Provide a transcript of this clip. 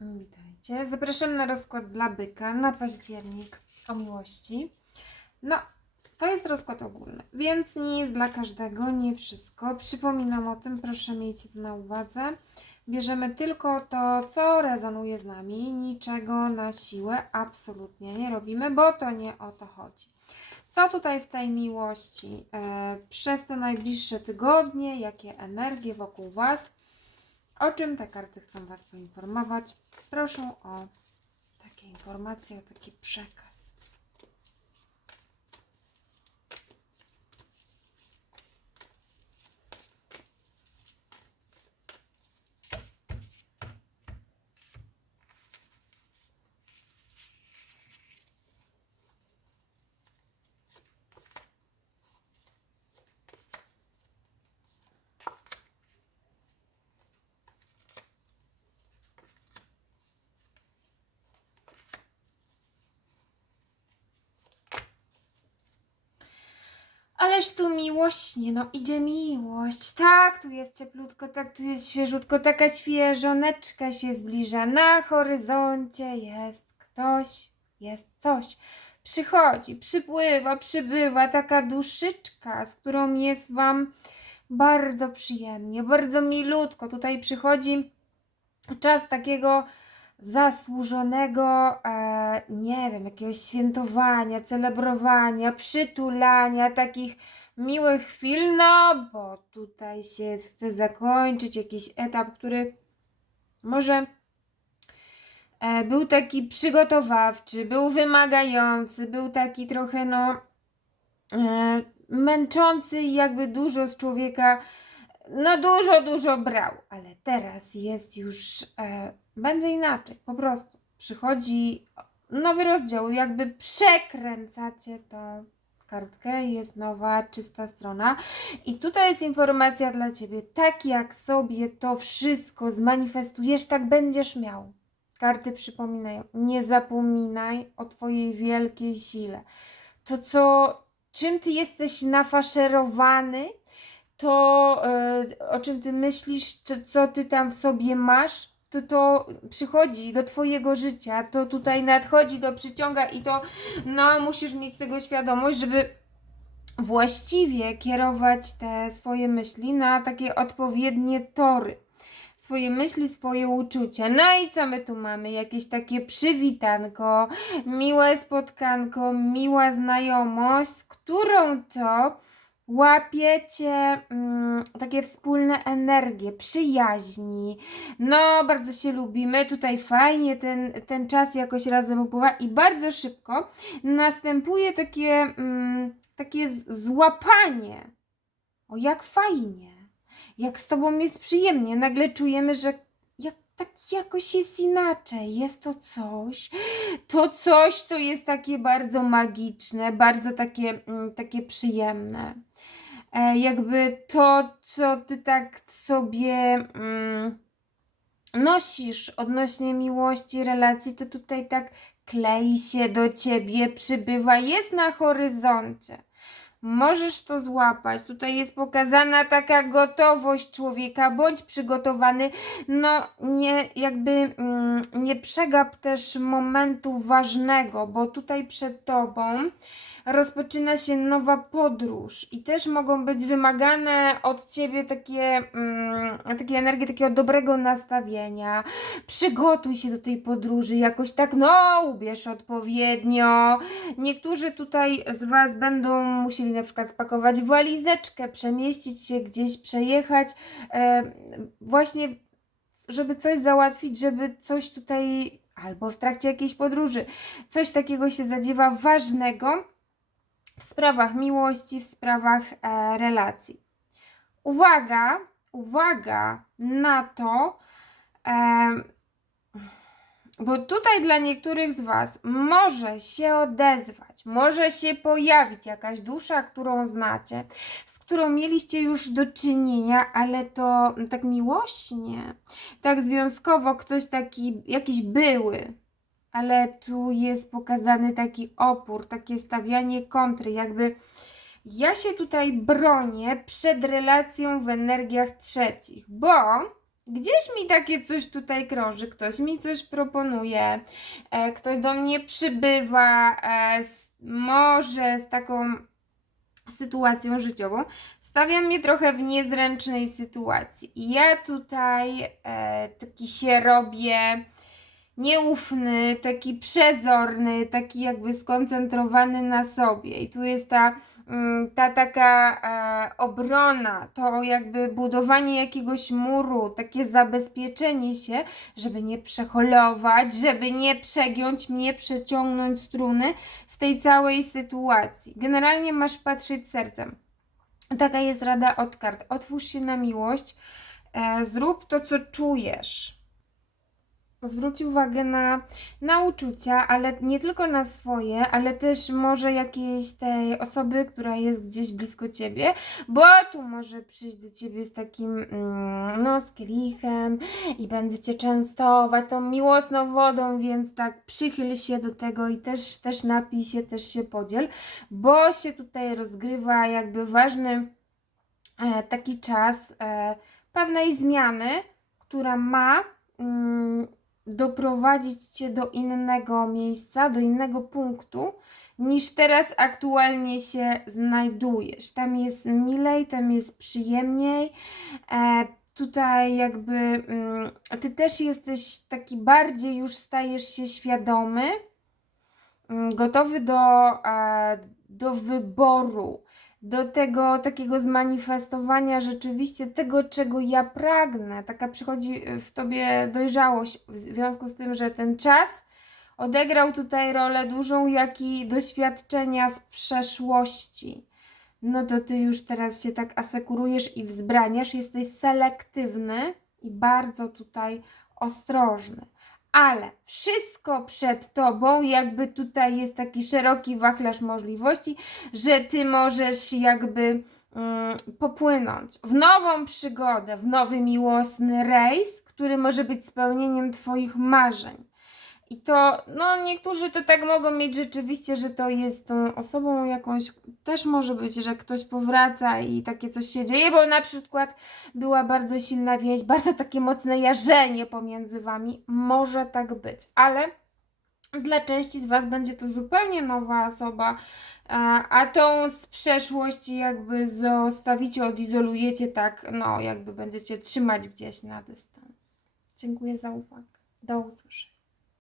Witajcie. Zapraszam na rozkład dla byka na październik o miłości. No, to jest rozkład ogólny, więc nie jest dla każdego, nie wszystko. Przypominam o tym, proszę miejcie to na uwadze. Bierzemy tylko to, co rezonuje z nami, niczego na siłę absolutnie nie robimy, bo to nie o to chodzi. Co tutaj w tej miłości e, przez te najbliższe tygodnie, jakie energie wokół Was, o czym te karty chcą Was poinformować? Proszę o takie informacje, o taki przekaz. Ależ tu miłośnie, no idzie miłość. Tak, tu jest cieplutko, tak, tu jest świeżutko, taka świeżoneczka się zbliża. Na horyzoncie jest ktoś, jest coś. Przychodzi, przypływa, przybywa taka duszyczka, z którą jest Wam bardzo przyjemnie, bardzo milutko. Tutaj przychodzi czas takiego zasłużonego, e, nie wiem, jakiegoś świętowania, celebrowania, przytulania, takich miłych chwil, no bo tutaj się chce zakończyć jakiś etap, który może e, był taki przygotowawczy, był wymagający, był taki trochę, no, e, męczący i jakby dużo z człowieka, no dużo, dużo brał, ale teraz jest już, e, będzie inaczej, po prostu przychodzi nowy rozdział, jakby przekręcacie to kartkę, jest nowa, czysta strona. I tutaj jest informacja dla Ciebie, tak jak sobie to wszystko zmanifestujesz, tak będziesz miał. Karty przypominają, nie zapominaj o Twojej wielkiej sile. To, co, czym Ty jesteś nafaszerowany, to, e, o czym ty myślisz, co ty tam w sobie masz, to to przychodzi do twojego życia, to tutaj nadchodzi, to przyciąga i to, no, musisz mieć tego świadomość, żeby właściwie kierować te swoje myśli na takie odpowiednie tory. Swoje myśli, swoje uczucia. No i co my tu mamy? Jakieś takie przywitanko, miłe spotkanko, miła znajomość, z którą to łapiecie mm, takie wspólne energie, przyjaźni. No, bardzo się lubimy. Tutaj fajnie ten, ten czas jakoś razem upływa i bardzo szybko następuje takie, mm, takie złapanie. O, jak fajnie. Jak z tobą jest przyjemnie. Nagle czujemy, że jak, tak jakoś jest inaczej. Jest to coś, to coś, co jest takie bardzo magiczne, bardzo takie, mm, takie przyjemne jakby to, co ty tak w sobie mm, nosisz odnośnie miłości, relacji, to tutaj tak klei się do ciebie, przybywa, jest na horyzoncie. Możesz to złapać. Tutaj jest pokazana taka gotowość człowieka, bądź przygotowany. No, nie, jakby mm, nie przegap też momentu ważnego, bo tutaj przed tobą rozpoczyna się nowa podróż i też mogą być wymagane od ciebie takie, mm, takie energie takiego dobrego nastawienia. Przygotuj się do tej podróży, jakoś tak, no, ubierz odpowiednio. Niektórzy tutaj z Was będą musieli na przykład spakować walizeczkę, przemieścić się gdzieś, przejechać, e, właśnie, żeby coś załatwić, żeby coś tutaj, albo w trakcie jakiejś podróży, coś takiego się zadziewa ważnego w sprawach miłości, w sprawach e, relacji. Uwaga, uwaga na to, em, bo tutaj dla niektórych z Was może się odezwać, może się pojawić jakaś dusza, którą znacie, z którą mieliście już do czynienia, ale to tak miłośnie, tak związkowo, ktoś taki, jakiś były, ale tu jest pokazany taki opór, takie stawianie kontry, jakby ja się tutaj bronię przed relacją w energiach trzecich, bo Gdzieś mi takie coś tutaj krąży, ktoś mi coś proponuje, e, ktoś do mnie przybywa, e, z, może z taką sytuacją życiową, stawia mnie trochę w niezręcznej sytuacji. I ja tutaj e, taki się robię nieufny, taki przezorny, taki jakby skoncentrowany na sobie. I tu jest ta, mm, ta taka e, obrona, to jakby budowanie jakiegoś muru, takie zabezpieczenie się, żeby nie przeholować, żeby nie przegiąć mnie, przeciągnąć struny w tej całej sytuacji. Generalnie masz patrzeć sercem. Taka jest rada od kart. Otwórz się na miłość, e, zrób to, co czujesz. Zwróć uwagę na, na uczucia, ale nie tylko na swoje, ale też może jakiejś tej osoby, która jest gdzieś blisko ciebie, bo tu może przyjść do ciebie z takim, mm, no, z kielichem i będzie cię częstować tą miłosną wodą, więc tak przychyl się do tego i też, też napij się, też się podziel, bo się tutaj rozgrywa jakby ważny e, taki czas e, pewnej zmiany, która ma mm, doprowadzić cię do innego miejsca, do innego punktu, niż teraz aktualnie się znajdujesz. Tam jest milej, tam jest przyjemniej. E, tutaj jakby mm, ty też jesteś taki bardziej już stajesz się świadomy, mm, gotowy do, e, do wyboru, do tego takiego zmanifestowania rzeczywiście tego, czego ja pragnę. Taka przychodzi w tobie dojrzałość w związku z tym, że ten czas odegrał tutaj rolę dużą, jak i doświadczenia z przeszłości. No to ty już teraz się tak asekurujesz i wzbraniasz, jesteś selektywny i bardzo tutaj ostrożny ale wszystko przed tobą, jakby tutaj jest taki szeroki wachlarz możliwości, że ty możesz jakby mm, popłynąć w nową przygodę, w nowy miłosny rejs, który może być spełnieniem twoich marzeń. I to, no niektórzy to tak mogą mieć rzeczywiście, że to jest tą osobą jakąś, też może być, że ktoś powraca i takie coś się dzieje, bo na przykład była bardzo silna więź, bardzo takie mocne jarzenie pomiędzy wami, może tak być, ale dla części z was będzie to zupełnie nowa osoba, a, a tą z przeszłości jakby zostawicie, odizolujecie tak, no jakby będziecie trzymać gdzieś na dystans. Dziękuję za uwagę. Do usłyszenia.